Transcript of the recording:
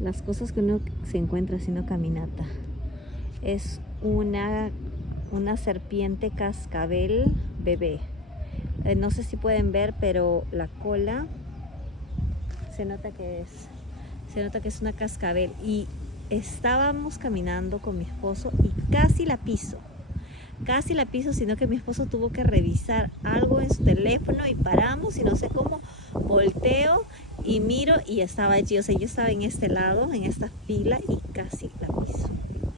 Las cosas que uno se encuentra haciendo caminata. Es una serpiente cascabel bebé. No sé si pueden ver, pero la cola se nota que es una cascabel. Y estábamos caminando con mi esposo y casi la piso, sino que mi esposo tuvo que revisar algo en su teléfono y paramos y no sé cómo volteo y miro y estaba allí. O sea, yo estaba en este lado, en esta fila, y casi la piso.